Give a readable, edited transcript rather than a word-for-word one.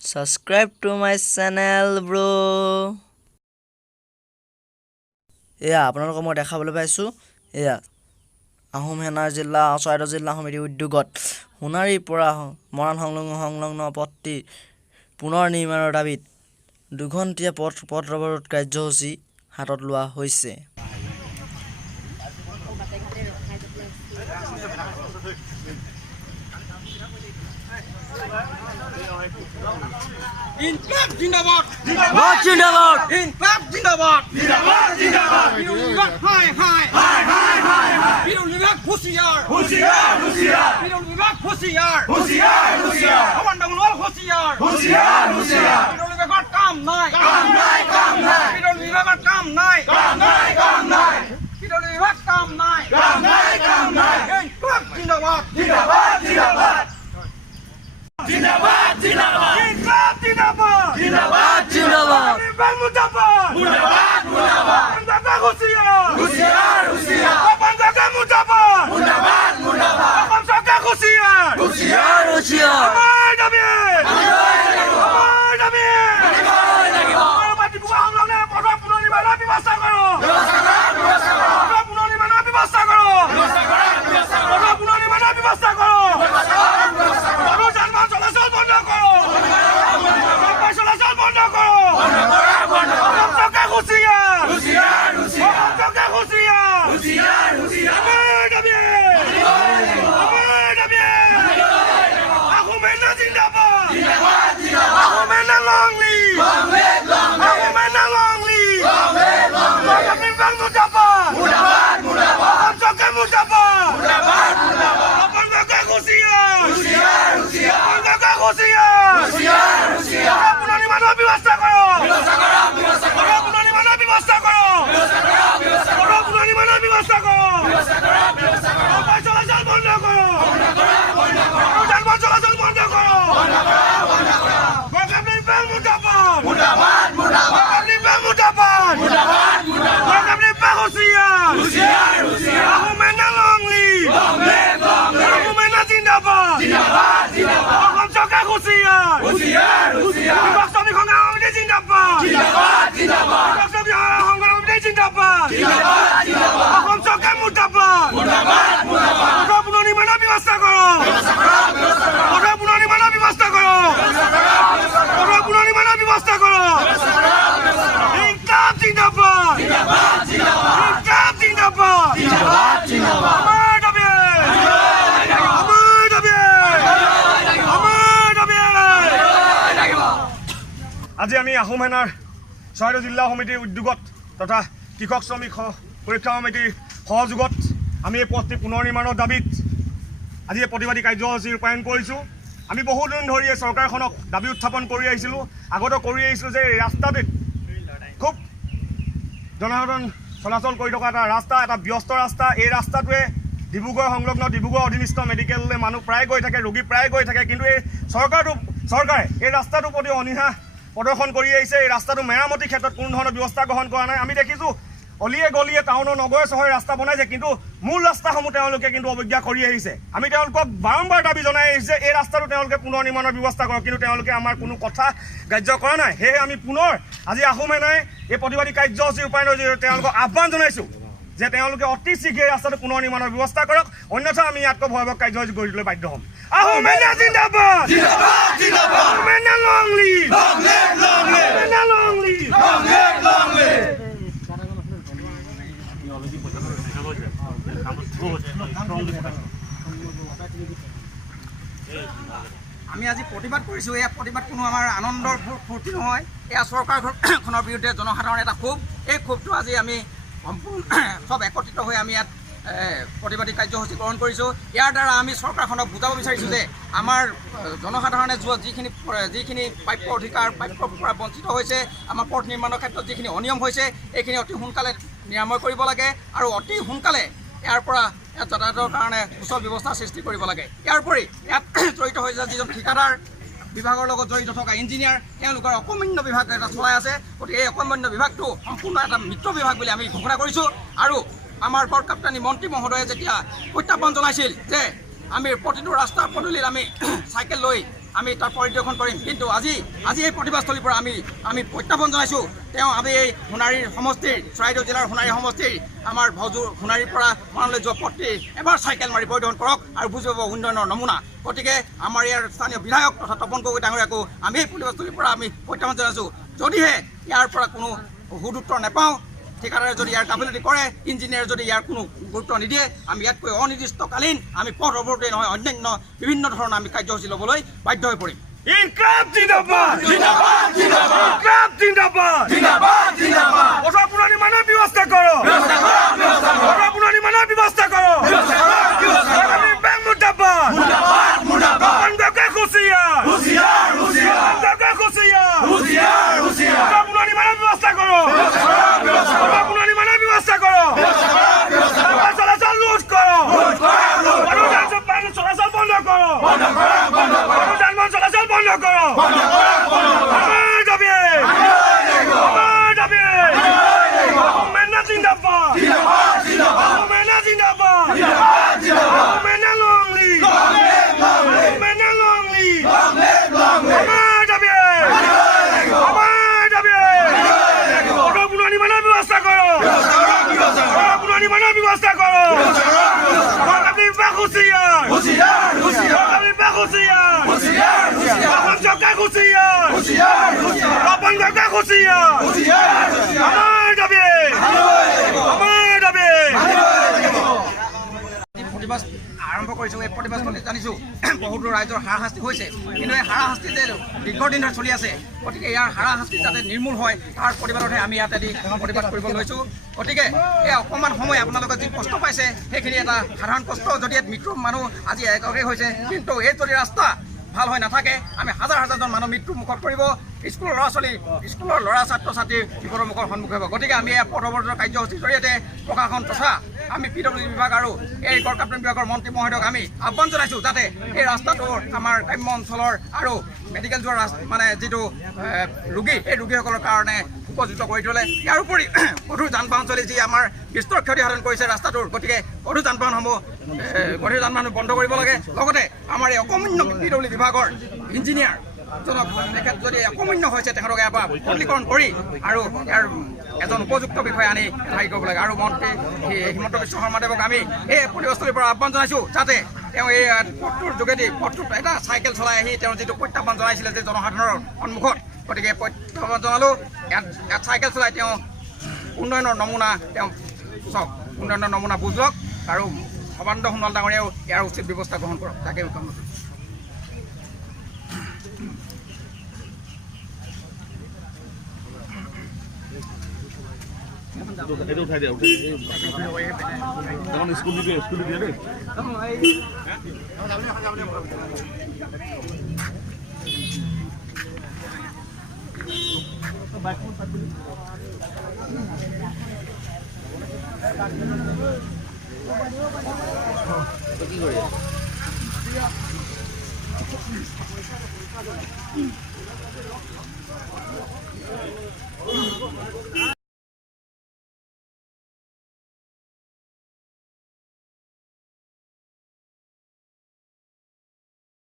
Subscribe to my channel, bro. এয়া আপোনালোকক মই দেখাবলৈ পাইছোঁ এয়া আহোম সেনাৰ জিলা চৰাইদেউ জিলা সমিতি উদ্যোগত সোণাৰীৰ পৰা মৰাণ সংলগ্ন পথটি পুনৰ নিৰ্মাণৰ দাবীত দুঘণ্টীয়া পথ অৱৰোধ কাৰ্যসূচী হাতত লোৱা হৈছে। ইনকলাব জিন্দাবাদ জিন্দাবাদ জিন্দাবাদ ইনকলাব জিন্দাবাদ জিন্দাবাদ জিন্দাবাদ হাই হাই হাই হাই হাই হাই বিরোধী বিভাগ হুঁশিয়ার হুঁশিয়ার হুঁশিয়ার বিরোধী বিভাগ হুঁশিয়ার হুঁশিয়ার হুঁশিয়ার কমান্ডার হুঁশিয়ার হুঁশিয়ার হুঁশিয়ার বিরোধী বিভাগ কাম নাই কাম নাই কাম নাই বিরোধী বিভাগ কাম নাই কাম নাই কাম নাই বিরোধী বিভাগ কাম নাই কাম নাই কাম নাই ইনকলাব জিন্দাবাদ জিন্দাবাদ জিন্দাবাদ জিন্দাবাদ জিন্দাবাদ ইনকলাব জিন্দাবাদ জিন্দাবাদ জিন্দাবাদ বিভাগ মুর্দাবাদ মুর্দাবাদ মুর্দাবাদ কমান্ডার হুঁশিয়ার হুঁশিয়ার হুঁশিয়ার কমান্ডার মুর্দাবাদ মুর্দাবাদ মুর্দাবাদ কমান্ডার হুঁশিয়ার হুঁশিয়ার হুঁশিয়ার আমার দাবি আমার দাবি পরবর্তী সংগ্রামে পথ পুনর্নির্মাণের ব্যবস্থা করো পথ পুনর্নির্মাণের ব্যবস্থা করো পথ পুনর্নির্মাণের ব্যবস্থা করো পথ যানবাহন চলাচল বন্ধ করো যানবাহন চলাচল বন্ধ করো সবকে হুঁশিয়ার হুঁশিয়ার হুঁশিয়ার সবকে হুঁশিয়ার হুঁশিয়ার হুঁশিয়ার আমার দাবি আমার দাবি আহমেদ জিন্দাবাদ জিন্দাবাদ জিন্দাবাদ আহমেদ লং লিভ আহমেদ লং আহমেদ লং লিভ আহমেদ লং আপনি বাং মুর্দাবাদ মুর্দাবাদ মুর্দাবাদ সবকে মুর্দাবাদ মুর্দাবাদ মুর্দাবাদ আপনাকে হুঁশিয়ার হুঁশিয়ার হুঁশিয়ার আপনাকে হুঁশিয়ার হুঁশিয়ার হুঁশিয়ার পুনর্নির্মাণের ব্যবস্থা করো ব্যবস্থা করো ব্যবস্থা করো পুনর্নির্মাণের ব্যবস্থা করো ব্যবস্থা করো ব্যবস্থা করো পুনর্নির্মাণের ব্যবস্থা করো ব্যবস্থা করো ব্যবস্থা করো যানবাহন চলাচল বন্ধ করো বন্ধ করো যানবাহন চলাচল বন্ধ করো বন্ধ করো বন্ধ করো আপনি বাং মুর্দাবাদ মুর্দাবাদ মুর্দাবাদ আপনি বাং মুর্দাবাদ মুর্দাবাদ মুর্দাবাদ আপনি বাং হুঁশিয়ার হুঁশিয়ার হুঁশিয়ার আহমেদ লং লিভ আহমেদ লং আহমেদ জিন্দাবাদ জিন্দাবাদ জিন্দাবাদ অসম চৰকাৰ হুঁশিয়াৰ হুঁশিয়াৰ হুঁশিয়াৰ বিভাগ শ্ৰমিক সংগ্ৰাম সমিতি জিন্দাবাদ জিন্দাবাদ জিন্দাবাদ বিভাগ শ্ৰমিক সংগ্ৰাম সমিতি জিন্দাবাদ জিন্দাবাদ জিন্দাবাদ অসম চৰকাৰ মুৰ্দাবাদ মুৰ্দাবাদ মুৰ্দাবাদ পথ পুনৰ্নিৰ্মাণৰ ব্যৱস্থা কৰক ব্যবস্থা কৰো ব্যবস্থা কৰো পথ পুনৰ্নিৰ্মাণৰ ব্যৱস্থা কৰক পথ পুনৰ্নিৰ্মাণৰ ব্যৱস্থা কৰক ইনকলাব জিন্দাবাদ জিন্দাবাদ জিন্দাবাদ ইনকলাব জিন্দাবাদ জিন্দাবাদ জিন্দাবাদ আমাৰ দাবী আমাৰ দাবী আমাৰ দাবী আজি আমি আহোম সেনাৰ চৰাইদেউ জিলা সমিতিৰ উদ্যোগত তথা কৃষক শ্ৰমিক সুৰক্ষা সমিতিৰ সহযোগত আমি এই পথটি পুনৰ নিৰ্মাণৰ দাবীত আজি এই প্ৰতিবাদী কাৰ্যসূচী ৰূপায়ণ কৰিছোঁ। আমি বহুদিন ধৰি এই চৰকাৰখনক দাবী উত্থাপন কৰি আহিছিলোঁ, আগতে কৰি আহিছিলোঁ যে এই ৰাস্তাটোত খুব জনসাধাৰণ চলাচল কৰি থকা এটা ৰাস্তা, এটা ব্যস্ত ৰাস্তা। এই ৰাস্তাটোৱে ডিব্ৰুগড় সংলগ্ন ডিব্ৰুগড় অধীনস্থ মেডিকেললৈ মানুহ প্ৰায় গৈ থাকে, ৰোগী প্ৰায় গৈ থাকে, কিন্তু এই চৰকাৰে এই ৰাস্তাটোৰ প্ৰতি অনীহা প্ৰদৰ্শন কৰি আহিছে। এই ৰাস্তাটো মেৰামতিৰ ক্ষেত্ৰত কোনো ধৰণৰ ব্যৱস্থা গ্ৰহণ কৰা নাই। আমি দেখিছোঁ অলিয়ে গলিয়ে টাউনৰ নগৰে চহৰে ৰাস্তা বনাইছে, কিন্তু মূল ৰাস্তাসমূহ তেওঁলোকে কিন্তু অৱজ্ঞা কৰি আহিছে। আমি তেওঁলোকক বাৰম্বাৰ দাবী জনাই আহিছে এই ৰাস্তাটো তেওঁলোকে পুনৰ নিৰ্মাণৰ ব্যৱস্থা কৰক, কিন্তু তেওঁলোকে আমাৰ কোনো কথা গ্ৰাহ্য কৰা নাই। সেয়েহে আমি পুনৰ আজি আহোম সেনাই এই প্ৰতিবাদী কাৰ্যসূচী ৰূপায়ণৰ জৰিয়তে তেওঁলোকক আহ্বান জনাইছোঁ যে তেওঁলোকে অতি শীঘ্ৰে ৰাস্তাটো পুনৰ নিৰ্মাণৰ ব্যৱস্থা কৰক, অন্যথা আমি ইয়াতকৈ ভয়াৱহ কাৰ্যসূচী গঢ়ি তুলিবলৈ বাধ্য হ'ম। আহোম সেনা জিন্দাবাদ জিন্দাবাদ জিন্দাবাদ আহমেদ লং লিভ আহমেদ লং আহমেদ লং লিভ আহমেদ লং আমি আজি প্ৰতিবাদ কৰিছোঁ। এয়া প্ৰতিবাদ কোনো আমাৰ আনন্দৰ ফূৰ্তি নহয়, এয়া চৰকাৰখনৰ বিৰুদ্ধে জনসাধাৰণৰ এটা ক্ষোভ। এই ক্ষোভটো আজি আমি সম্পূৰ্ণ চব একত্ৰিত হৈ আমি ইয়াত প্ৰতিবাদী কাৰ্যসূচী গ্ৰহণ কৰিছোঁ। ইয়াৰ দ্বাৰা আমি চৰকাৰখনক বুজাব বিচাৰিছোঁ যে আমাৰ জনসাধাৰণে যিখিনি প্ৰাপ্য অধিকাৰ প্ৰাপ্যৰ পৰা বঞ্চিত হৈছে, আমাৰ পথ নিৰ্মাণৰ ক্ষেত্ৰত যিখিনি অনিয়ম হৈছে, এইখিনি অতি সোনকালে নিৰাময় কৰিব লাগে আৰু অতি সোনকালে ইয়াৰ পৰা ইয়াত যাতায়াতৰ কাৰণে সুচল ব্যৱস্থা সৃষ্টি কৰিব লাগে। ইয়াৰ উপৰি ইয়াত জড়িত হৈছে যিজন ঠিকাদাৰ বিভাগৰ লগত জড়িত থকা ইঞ্জিনিয়াৰ, তেওঁলোকৰ অকমান্য বিভাগ এটা চলাই আছে। গতিকে এই অকমান্য বিভাগটো সম্পূৰ্ণ এটা মিত্ৰ বিভাগ বুলি আমি ঘোষণা কৰিছোঁ। আৰু আমাৰ বৰকাপ্তানী মন্ত্ৰী মহোদয়ে যেতিয়া প্ৰত্যাহ্বান জনাইছিল যে আমি প্ৰতিটো ৰাস্তা পদূলিত আমি চাইকেল লৈ আমি তাত পৰিদৰ্শন কৰিম। কিন্তু আজি এই প্ৰতিবাদস্থলীৰ পৰা আমি প্ৰত্যাহ্বান জনাইছোঁ। আমি এই সোণাৰীৰ সমষ্টিৰ চৰাইদেউ জিলাৰ সোণাৰী সমষ্টিৰ আমাৰ ভজুৰ সোণাৰীৰ পৰা মৰাণলৈ যোৱা পথটি এবাৰ চাইকেল মাৰি পৰিদৰ্শন কৰক আৰু বুজি পাব উন্নয়নৰ নমুনা। গতিকে আমাৰ ইয়াৰ স্থানীয় বিধায়ক তথা তপন গগৈ ডাঙৰীয়াকো আমি এই প্ৰতিবাদস্থলীৰ পৰা আমি প্ৰত্যাহ্বান জনাইছোঁ। যদিহে ইয়াৰ পৰা কোনো সুদুত্তৰ নাপাওঁ, ঠিকাদাৰে যদি ইয়াৰ গাফিলতি কৰে, ইঞ্জিনিয়াৰে যদি ইয়াৰ কোনো গুৰুত্ব নিদিয়ে, আমি ইয়াতকৈ অনিৰ্দিষ্টকালীন আমি পথ অৱৰোধেই নহয় অন্যান্য বিভিন্ন ধৰণৰ আমি কাৰ্যসূচী ল'বলৈ বাধ্য হৈ পৰিম। ইনকাম জিন্দাবাদ জিন্দাবাদ জিন্দাবাদ ইনকাম জিন্দাবাদ জিন্দাবাদ জিন্দাবাদ ওঠা পুননি মানৰ ব্যৱস্থা কৰো ওঠা পুননি মানৰ ব্যৱস্থা কৰো আমি ব্যাংক মুৰ্দাবাদ মুৰ্দাবাদ মুৰ্দাবাদ বন্ধকে খুশিয়াৰ হুঁশিয়াৰ হুঁশিয়াৰ বন্ধকে খুশিয়াৰ হুঁশিয়াৰ হুঁশিয়াৰ ওঠা পুননি মানৰ ব্যৱস্থা কৰো ওঠা পুননি মানৰ ব্যৱস্থা করো চলাচল লুট করো চলাচল বন্ধ করো যানবাহন চলাচল বন্ধ করো আমার দাবি আমার দাবি মেনা জিন্দাবাদ মেনা জিন্দাবাদ মেনা লংলি মেনা লংলি আমার দাবি আমার দাবি ওটা পুননি মানৰ ব্যৱস্থা কৰো পুননি মানৰ ব্যৱস্থা করো আমি খুশিয়ার হুঁশিয়ার হুঁশিয়ার আমি খুশিয়ার হুঁশিয়ার হুঁশিয়ার আপন সরকার খুশিয়ার হুঁশিয়ার হুঁশিয়ার আপন সরকার খুশিয়ার হুঁশিয়ার আমার দাবি আমার দাবি প্ৰতিবাদ আৰম্ভ কৰিছোঁ। এই প্ৰতিবাদস্থলী জানিছোঁ বহুতো ৰাইজৰ হাৰাশাস্তি হৈছে, কিন্তু এই হাৰাশাস্তি যে দীৰ্ঘদিন ধৰি চলি আছে। গতিকে ইয়াৰ হাৰাশাস্তি যাতে নিৰ্মূল হয় তাৰ প্ৰতিবাদতহে আমি ইয়াতে প্ৰতিবাদ কৰিব লৈছোঁ। গতিকে এই অকণমান সময় আপোনালোকে যি কষ্ট পাইছে সেইখিনি এটা সাধাৰণ কষ্ট। যদি ইয়াত মৃত্যু মানুহ আজি একেই হৈছে, কিন্তু এই যদি ৰাস্তা ভাল হৈ নাথাকে আমি হাজাৰ হাজাৰজন মানুহ মৃত্যুৰ মুখত পৰিব, স্কুলৰ ল'ৰা ছাত্ৰ ছাত্ৰীৰ বিপদৰ মুখৰ সন্মুখীন হ'ব। গতিকে আমি এই পথ অৱৰোধৰ কাৰ্যসূচীৰ জৰিয়তে প্ৰশাসন তথা আমি PWD বিভাগ আৰু এই গড়কাপ্তান বিভাগৰ মন্ত্ৰী মহোদয়ক আমি আহ্বান জনাইছোঁ যাতে এই ৰাস্তাটো আমাৰ গ্ৰাম্য অঞ্চলৰ আৰু মেডিকেল যোৱা মানে যিটো ৰোগী এই ৰোগীসকলৰ কাৰণে উপযুক্ত কৰি তোলে। ইয়াৰ উপৰি গধুৰ যান বাহন চলি যি আমাৰ বিস্তৰ ক্ষতি সাধন কৰিছে ৰাস্তাটোৰ, গতিকে গধুৰ যান বাহনসমূহ বন্ধ কৰিব লাগে। লগতে আমাৰ এই অকমান্য PWD বিভাগৰ ইঞ্জিনিয়াৰ জনক তেখেত যদি অকমান্য হৈছে তেখেতক ইয়াৰ পৰা বদলীকৰণ কৰি আৰু ইয়াৰ এজন উপযুক্ত বিষয়া আনি হেৰি কৰিব লাগে। আৰু মন্ত্ৰী হিমন্ত বিশ্ব শৰ্মাদেৱক আমি এই প্ৰতিবাদস্থলীৰ পৰা আহ্বান জনাইছোঁ যাতে তেওঁ এই পথটোৰ যোগেদি পথটোত এটা চাইকেল চলাই আহি তেওঁ যিটো প্ৰত্যাহ্বান জনাইছিলে যে জনসাধাৰণৰ সন্মুখত, গতিকে প্ৰত্যাহ্বান জনালোঁ ইয়াত চাইকেল চলাই তেওঁ উন্নয়নৰ নমুনা তেওঁ চাওক, উন্নয়নৰ নমুনা বুজ লওক আৰু সৰ্বানন্দ সোণোৱাল ডাঙৰীয়াও ইয়াৰ উচিত ব্যৱস্থা গ্ৰহণ কৰক, তাকে কামনা কৰিছোঁ। এটা উঠাই দিয়া এখন স্কুল দিয়ে দেই কি কৰি